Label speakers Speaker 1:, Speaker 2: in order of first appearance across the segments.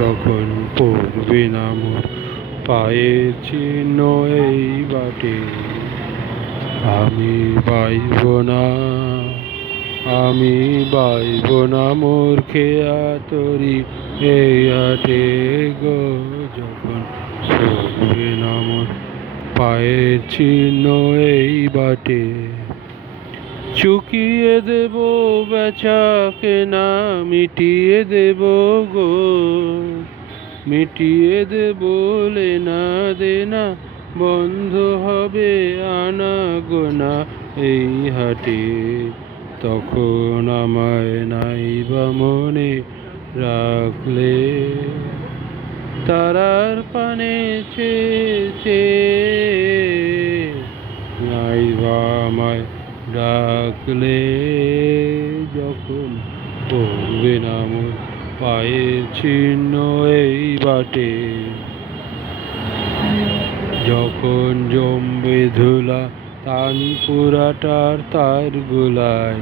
Speaker 1: যখন পড়বে না মোর পায়ের চিহ্ন এই বাটে আমি বাইব না, আমি বাইব না মোর খেয়া তরি এই হাটে গো যখন পড়বে না মোর পায়ের চিহ্ন এই বাটে। চুকিয়ে দেব বেচা কেনা মিটিয়ে দেব গো। মিটিয়ে দেব লেনা দেনা, বন্ধ হবে আনা গোনা। এই হাটে তখন আমায় নাই বা মনে রাখলে। তারার পানে চেয়েছে নাই বা আমায় ডাকলে যখন পড়বে না মোর পায়ের চিহ্ন এই বাটে। যখন জমবে ধুলা তান পুরাটার তার গুলায়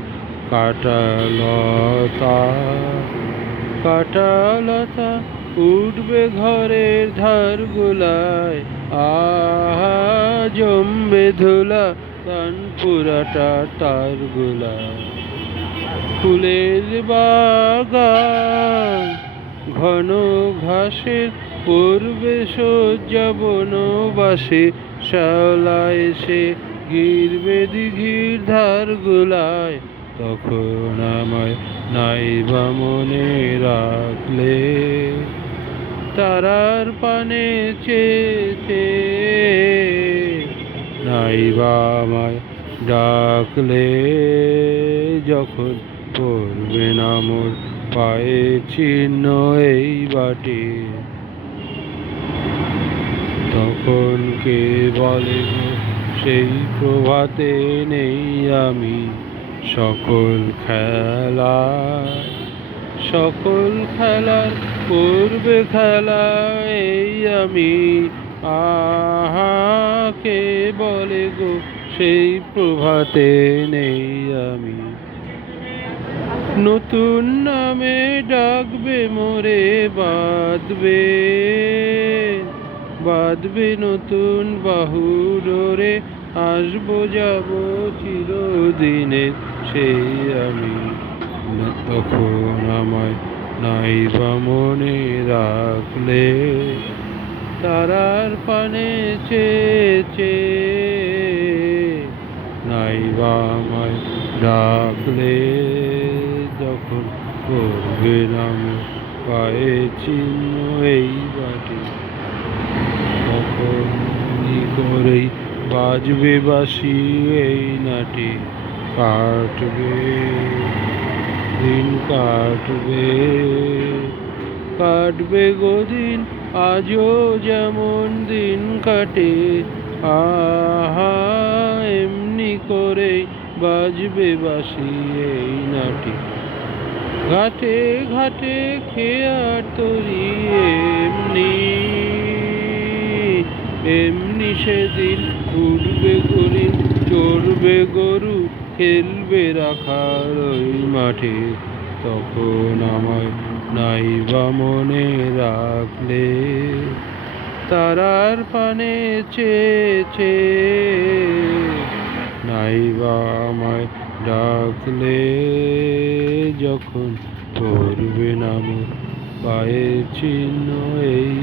Speaker 1: কাটালতা কাটালতা উঠবে ঘরের ধার গুলায়। আহা, জমবে ধুলা তান পুরাটা তার গুলায় ফুলের বাগান, ঘন ঘাসের পূর্বে শয্যা বনবাসে শ্যাওলা এসে ঘিরবে দিঘির ধার গুলায়। তখন আমায় নাই বা মনে রাখলে, তারার পানে চেতে নাই বা আমায় ডাকলে যখন পড়বে না মোর পায়ে চিহ্ন এই বাটে। তখন কে বলে সেই প্রভাতে নেই আমি সকল খেলা। সকল খেলার পূর্বে খেলা, এই আমি, আহা। কে বলে গো, সেই প্রভাতে নেই আমি। নতুন নামে ডাকবে, মোরে বাঁধবে। বাঁধবে নতুন বাহুডোরে আসব, যাব চিরদিনের সেই আমি। তখন আমায় নাই বা মনে রাখলে তারার পানে চেয়েছে নাই বা আমায় ডাকলে যখন নাম পায়ে চিহ্ন এই বাটি। তখন কি করেই বাজবে বাসি এই নাটি? কাটবে, দিন কাটবে কাটবে গদিন আজও যেমন দিন কাটে, আহা, এমনি করে বাজবে বাসি এই নাটি। ঘাটে ঘাটে খেয়ার তরি, এমনি এমনি সেদিন উঠবে গরি চড়বে গরু, খেলবে রাখার ওই মাঠে। তখন আমায় নাই বা মনে রাখলে তারার পানে চেয়েছে। নাই বা আমায় ডাকলে যখন করবে নাম পায়ের চিহ্ন এই